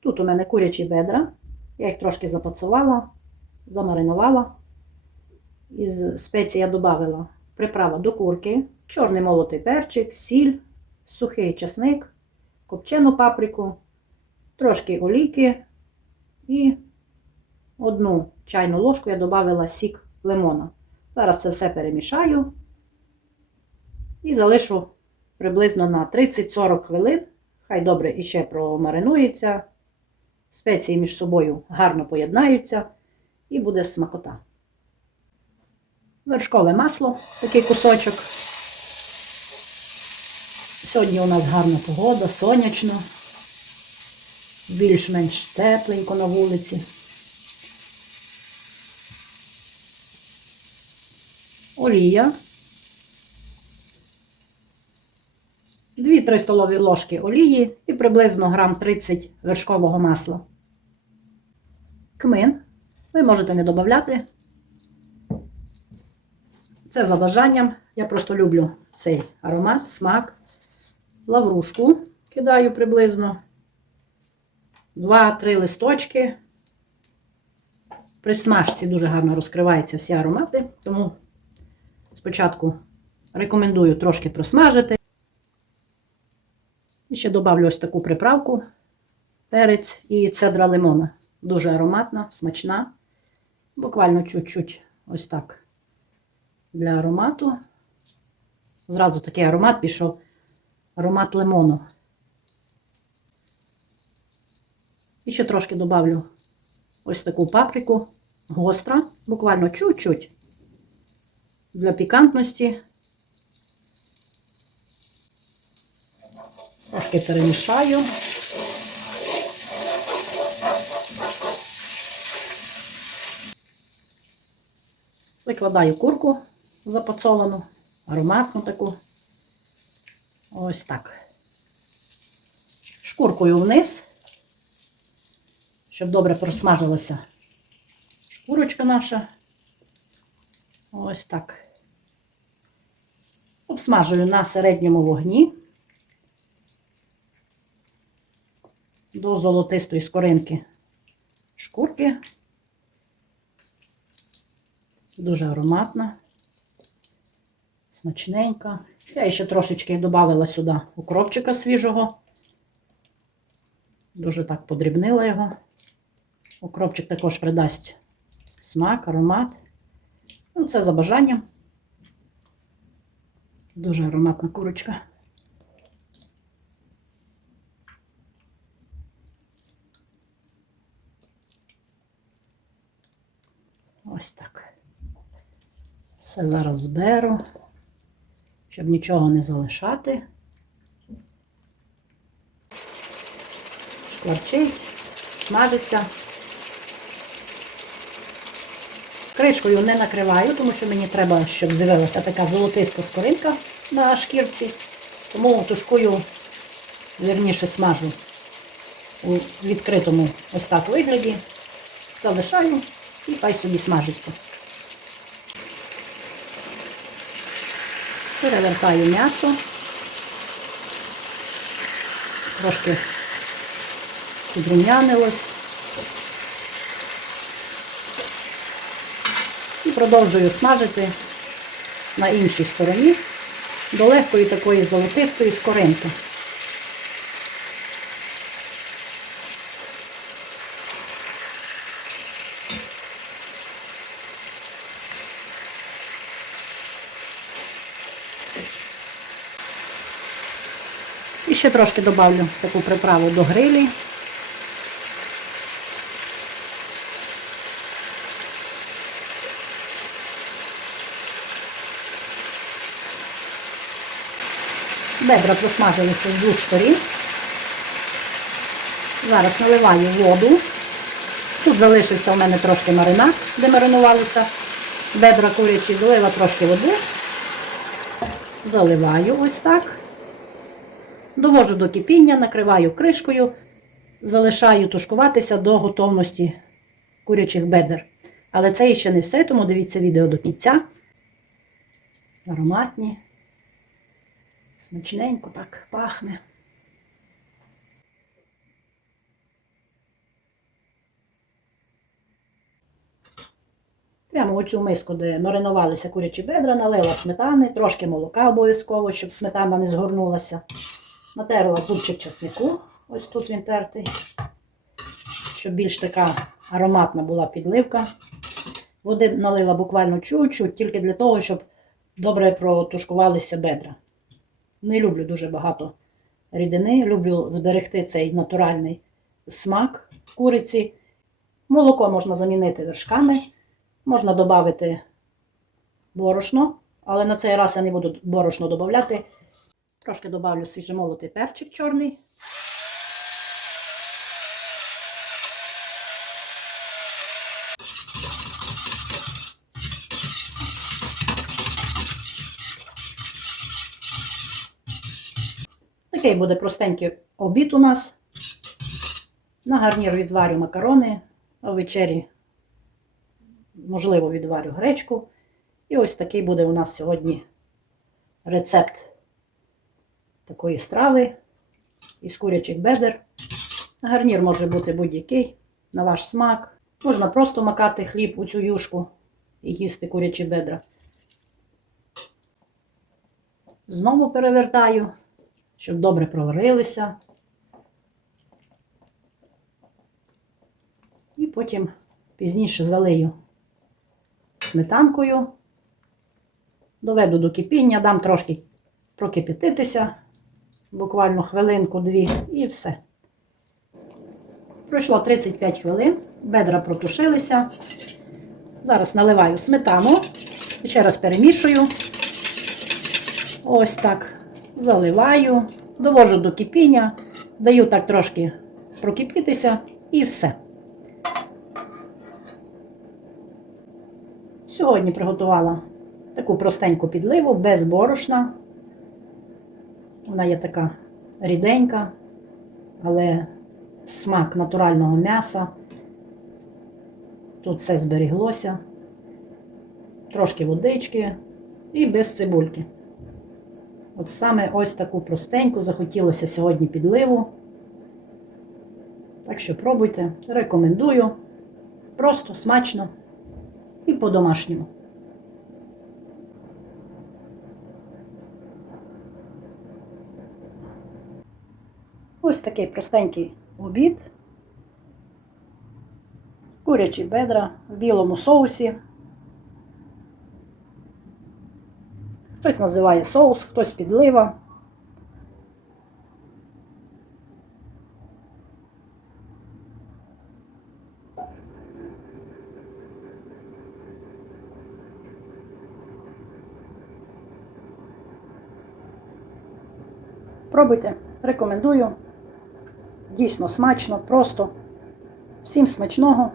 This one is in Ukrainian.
Тут у мене курячі бедра. Я їх трошки запацувала, замаринувала. Із спецій я додавала приправа до курки, чорний молотий перчик, сіль, сухий чесник, копчену паприку, трошки олійки і одну чайну ложку я додавала сік лимона. Зараз це все перемішаю і залишу приблизно на 30-40 хвилин. Хай добре іще промаринується. Спеції між собою гарно поєднаються і буде смакота. Вершкове масло, такий кусочок. Сьогодні у нас гарна погода, сонячно, більш-менш тепленько на вулиці. Олія. 2-3 столові ложки олії і приблизно грам 30 вершкового масла. Кмин. Ви можете не додати. Це за бажанням. Я просто люблю цей аромат, смак. Лаврушку кидаю приблизно 2-3 листочки. При смажці дуже гарно розкриваються всі аромати, тому спочатку рекомендую трошки просмажити. І ще додавлю ось таку приправку, перець і цедра лимона. Дуже ароматна, смачна. Буквально чуть-чуть ось так для аромату. Зразу такий аромат пішов, аромат лимону. І ще трошки додавлю ось таку паприку, гостра, буквально чуть-чуть для пікантності. Трошки перемішаю. Викладаю курку запацовану, ароматну таку. Ось так. Шкуркою вниз, щоб добре просмажилася шкурочка наша. Ось так. Обсмажую на середньому вогні. До золотистої скоринки шкурки. Дуже ароматна, смачненька. Я ще трошечки додала сюди укропчика свіжого. Дуже так подрібнила його. Укропчик також придасть смак, аромат. Ну, це за бажанням. Дуже ароматна курочка. Ось так. Все зараз зберу, щоб нічого не залишати. Шкварчить, смажиться. Кришкою не накриваю, тому що мені треба, щоб з'явилася така золотиста скоринка на шкірці. Тому тушкую, вірніше смажу у відкритому ось так вигляді. Залишаю і хай собі смажиться. Перевертаю м'ясо. Трошки підрум'янилось. І продовжую смажити на іншій стороні до легкої такої золотистої скоринки. Ще трошки додавлю таку приправу до грилі. Бедра просмажилися з двох сторін. Зараз наливаю воду. Тут залишився у мене трошки маринад, де маринувалися бедра курячі, долила трошки води. Заливаю ось так. Довожу до кипіння, накриваю кришкою, залишаю тушкуватися до готовності курячих бедер. Але це ще не все, тому дивіться відео до кінця. Ароматні, смачненько так пахне. Прямо у цю миску, де маринувалися курячі бедра, налила сметани, трошки молока обов'язково, щоб сметана не згорнулася. Натерла зубчик часнику, ось тут він тертий, щоб більш така ароматна була підливка. Води налила буквально чуть-чуть, тільки для того, щоб добре протушкувалися бедра. Не люблю дуже багато рідини, люблю зберегти цей натуральний смак куриці. Молоко можна замінити вершками, можна додати борошно, але на цей раз я не буду борошно додати. Трошки додавлю свіжемолотий перчик чорний. Такий буде простенький обід у нас. На гарнір відварю макарони, а ввечері, можливо, відварю гречку. І ось такий буде у нас сьогодні рецепт такої страви із курячих бедер. Гарнір може бути будь-який, на ваш смак. Можна просто макати хліб у цю юшку і їсти курячі бедра. Знову перевертаю, щоб добре проварилися. І потім пізніше залию сметанкою, доведу до кипіння, дам трошки прокипятитися, буквально хвилинку-дві, і все. Пройшло 35 хвилин, бедра протушилися. Зараз наливаю сметану, ще раз перемішую. Ось так. Заливаю, довожу до кипіння, даю так трошки прокипітися і все. Сьогодні приготувала таку простеньку підливу без борошна. Вона є така ріденька, але смак натурального м'яса. Тут все зберіглося. Трошки водички і без цибульки. От саме ось таку простеньку захотілося сьогодні підливу. Так що пробуйте, рекомендую. Просто смачно і по-домашньому. Ось такий простенький обід. Курячі бедра в білому соусі. Хтось називає соус, хтось підлива. Пробуйте, рекомендую. Дійсно смачно, просто. Всім смачного.